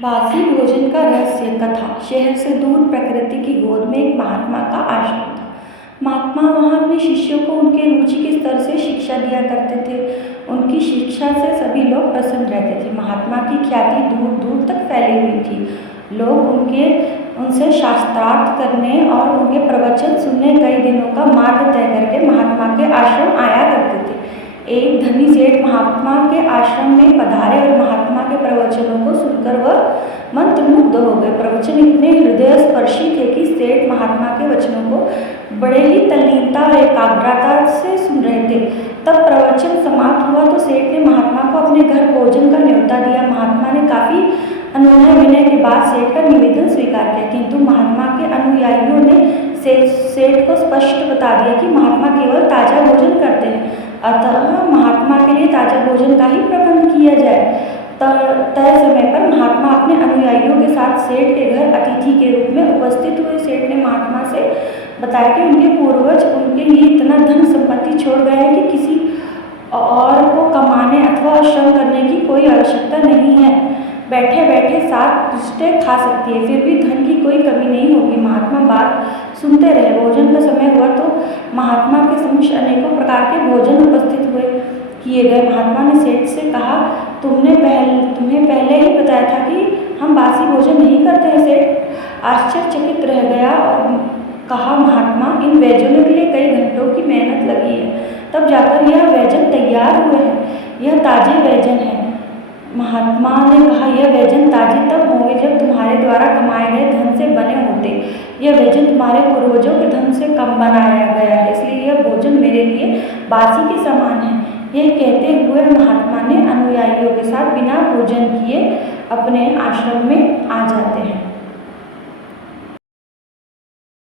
बासी भोजन का रहस्य कथा। शहर से दूर प्रकृति की गोद में एक महात्मा का आश्रम था। महात्मा वहाँ अपने शिष्यों को उनके रुचि के स्तर से शिक्षा दिया करते थे। उनकी शिक्षा से सभी लोग प्रसन्न रहते थे। महात्मा की ख्याति दूर दूर तक फैली हुई थी। लोग उनसे शास्त्रार्थ करने और उनके प्रवचन सुनने कई दिनों का मार्ग तय करके महात्मा के आश्रम आया करते थे। एक धनी सेठ महात्मा के आश्रम में पधारे और महात्मा के प्रवचनों को सुनकर वह मंत्रमुग्ध हो गए। प्रवचन इतने हृदय स्पर्शी थे कि सेठ महात्मा के वचनों को बड़े ही तल्लीनता और एकाग्रता से सुन रहे थे। तब प्रवचन समाप्त हुआ तो सेठ ने महात्मा को अपने घर भोजन का न्योता दिया। महात्मा ने काफी अनुनय विनय के बाद सेठ का निवेदन स्वीकार किया, किंतु महात्मा के अनुयायियों ने सेठ को स्पष्ट बता दिया कि महात्मा केवल ताजा भोजन करते हैं, अतः महात्मा के लिए ताजा भोजन का ही प्रबंध किया जाए। तय समय पर महात्मा अपने अनुयायियों के साथ सेठ के घर अतिथि के रूप में उपस्थित हुए। सेठ ने महात्मा से बताया कि उनके पूर्वज उनके लिए इतना धन संपत्ति छोड़ गए हैं कि किसी और को कमाने अथवा श्रम करने की कोई आवश्यकता नहीं है। बैठे बैठे 7 पुश्तें खा सकती है, फिर भी धन की कोई कमी नहीं होगी। महात्मा बात सुनते रहे। भोजन का समय हुआ तो महात्मा के समक्ष अनेकों प्रकार के भोजन उपस्थित किए गए। महात्मा ने सेठ से कहा, तुम्हें पहले ही बताया था कि हम बासी भोजन नहीं करते हैं। सेठ आश्चर्यचकित रह गया और कहा, महात्मा, इन व्यंजनों के लिए कई घंटों की मेहनत लगी है, तब जाकर यह व्यंजन तैयार हुए हैं। यह ताजे व्यंजन है। महात्मा ने कहा, यह व्यंजन ताजे तब होंगे जब तुम्हारे द्वारा कमाए गए धन से बने होते। यह व्यंजन तुम्हारे पूर्वजों के धन से कम बनाया गया है, इसलिए यह भोजन मेरे लिए बासी के समान है। यह कहते हुए महात्मा ने अनुयायियों के साथ बिना भोजन किए अपने आश्रम में आ जाते हैं।